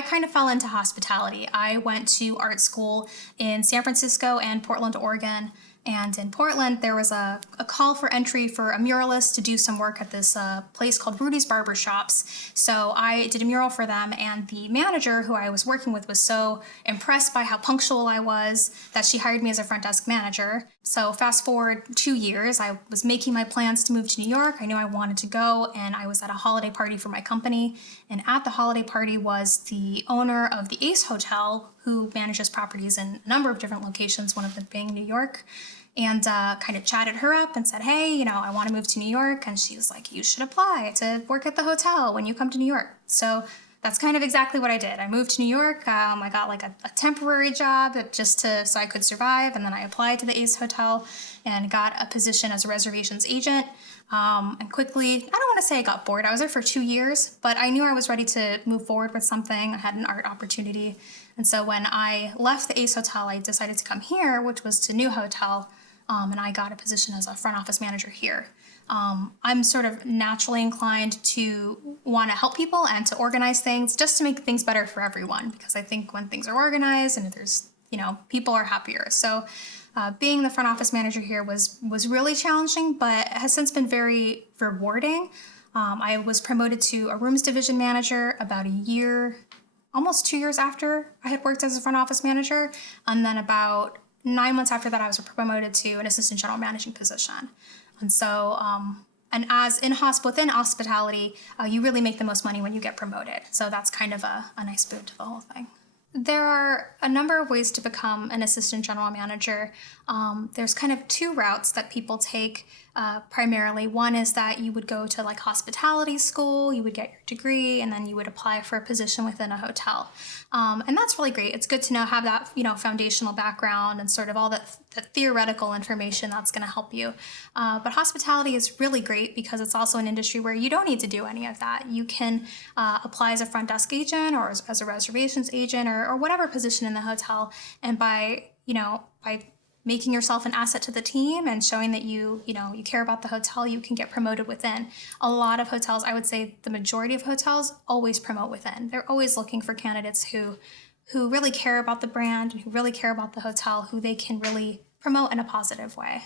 I kind of fell into hospitality. I went to art school in San Francisco and Portland, Oregon. And in Portland, there was a call for entry for a muralist to do some work at this place called Rudy's Barber Shops. So I did a mural for them, and the manager who I was working with was so impressed by how punctual I was that she hired me as a front desk manager. So fast forward 2 years, I was making my plans to move to New York. I knew I wanted to go, and I was at a holiday party for my company. And at the holiday party was the owner of the Ace Hotel, who manages properties in a number of different locations, one of them being New York. And kind of chatted her up and said, hey, I want to move to New York. And she was like, you should apply to work at the hotel when you come to New York. So that's kind of exactly what I did. I moved to New York. I got like a temporary job so I could survive. And then I applied to the Ace Hotel and got a position as a reservations agent. And quickly, I don't want to say I got bored. I was there for 2 years, but I knew I was ready to move forward with something. I had an art opportunity. And so when I left the Ace Hotel, I decided to come here, which was to New Hotel. And I got a position as a front office manager here. I'm sort of naturally inclined to want to help people and to organize things just to make things better for everyone. Because I think when things are organized and if there's, people are happier. So being the front office manager here was really challenging, but has since been very rewarding. I was promoted to a rooms division manager about a year, almost 2 years after I had worked as a front office manager. And then about 9 months after that, I was promoted to an assistant general managing position. And so, within hospitality, you really make the most money when you get promoted. So that's kind of a nice boon to the whole thing. There are a number of ways to become an assistant general manager. There's kind of two routes that people take primarily. One is that you would go to like hospitality school, you would get your degree, and then you would apply for a position within a hotel. And that's really great. It's good to have that, foundational background and sort of all the theoretical information that's going to help you. But hospitality is really great because it's also an industry where you don't need to do any of that. You can apply as a front desk agent or as a reservations agent or whatever position in the hotel. And by making yourself an asset to the team and showing that you care about the hotel, you can get promoted within. A lot of hotels, I would say the majority of hotels, always promote within. They're always looking for candidates who really care about the brand and who really care about the hotel, who they can really promote in a positive way.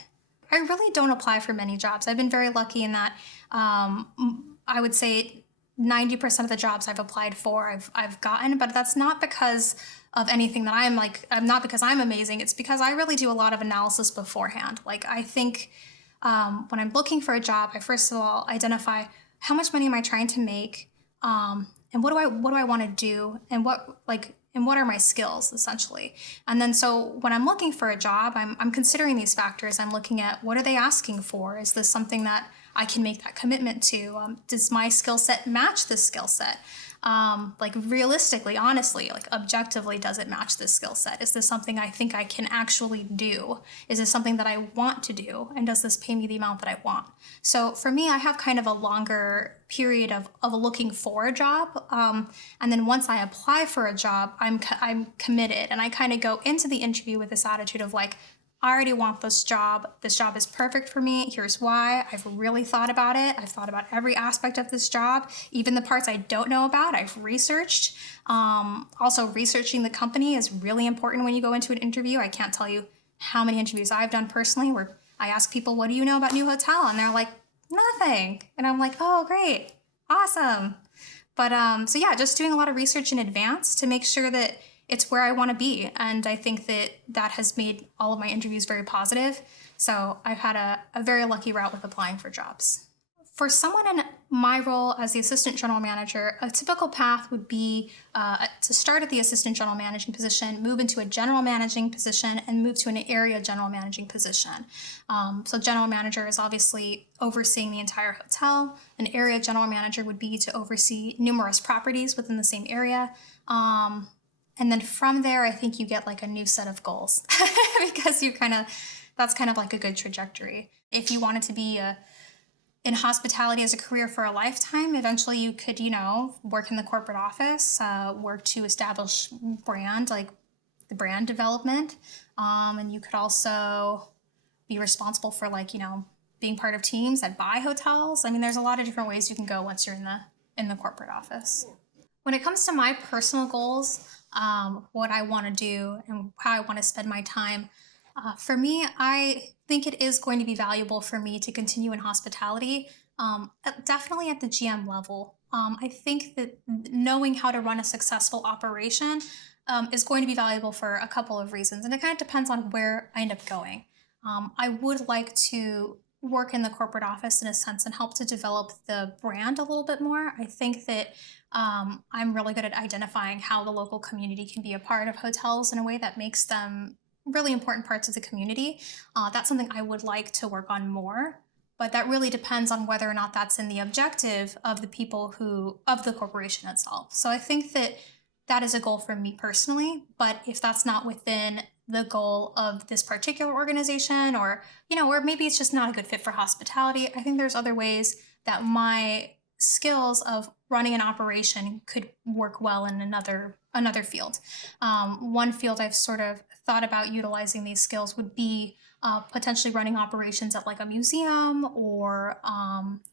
I really don't apply for many jobs. I've been very lucky in that I would say 90% of the jobs I've applied for, I've gotten, but that's not because of anything that I'm not because I'm amazing. It's because I really do a lot of analysis beforehand. Like I think when I'm looking for a job, I first of all identify how much money am I trying to make, and what do I want to do, and what are my skills essentially. And then so when I'm looking for a job, I'm considering these factors. I'm looking at what are they asking for? Is this something that I can make that commitment to? Does my skill set match this skill set? Realistically, honestly, objectively, does it match this skill set? Is this something I think I can actually do? Is this something that I want to do? And does this pay me the amount that I want? So for me, I have kind of a longer period of looking for a job. And then once I apply for a job, I'm committed. And I kind of go into the interview with this attitude of I already want this job. This job is perfect for me. Here's why. I've really thought about it. I've thought about every aspect of this job, even the parts I don't know about. I've researched. Also, researching the company is really important when you go into an interview. I can't tell you how many interviews I've done personally where I ask people, what do you know about New Hotel? And they're like, nothing. And I'm like, oh, great. Awesome. But so yeah, just doing a lot of research in advance to make sure that it's where I want to be. And I think that has made all of my interviews very positive. So I've had a very lucky route with applying for jobs. For someone in my role as the assistant general manager, a typical path would be to start at the assistant general managing position, move into a general managing position, and move to an area general managing position. So general manager is obviously overseeing the entire hotel. An area general manager would be to oversee numerous properties within the same area. And then from there, I think you get a new set of goals because that's kind of like a good trajectory. If you wanted to be in hospitality as a career for a lifetime, eventually you could, work in the corporate office, work to establish brand, like the brand development. And you could also be responsible for being part of teams that buy hotels. I mean, there's a lot of different ways you can go once you're in the corporate office. When it comes to my personal goals, what I want to do and how I want to spend my time, for me, I think it is going to be valuable for me to continue in hospitality, definitely at the GM level. I think that knowing how to run a successful operation is going to be valuable for a couple of reasons, and it kind of depends on where I end up going. I would like to work in the corporate office in a sense and help to develop the brand a little bit more. I think that I'm really good at identifying how the local community can be a part of hotels in a way that makes them really important parts of the community. That's something I would like to work on more. But that really depends on whether or not that's in the objective of the people of the corporation itself. So I think that that is a goal for me personally. But if that's not within the goal of this particular organization, or maybe it's just not a good fit for hospitality, I think there's other ways that my skills of running an operation could work well in another field. One field I've sort of thought about utilizing these skills would be potentially running operations at like a museum or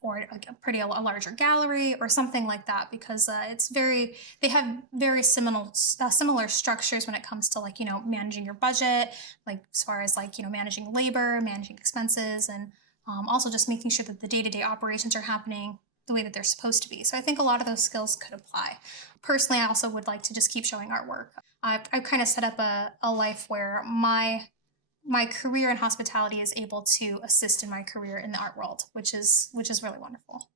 like a larger gallery or something like that, because they have very similar structures when it comes to like managing your budget, like as far as like managing labor, managing expenses, and also just making sure that the day-to-day operations are happening the way that they're supposed to be. So I think a lot of those skills could apply. Personally, I also would like to just keep showing artwork. I've kind of set up a life where my career in hospitality is able to assist in my career in the art world, which is really wonderful.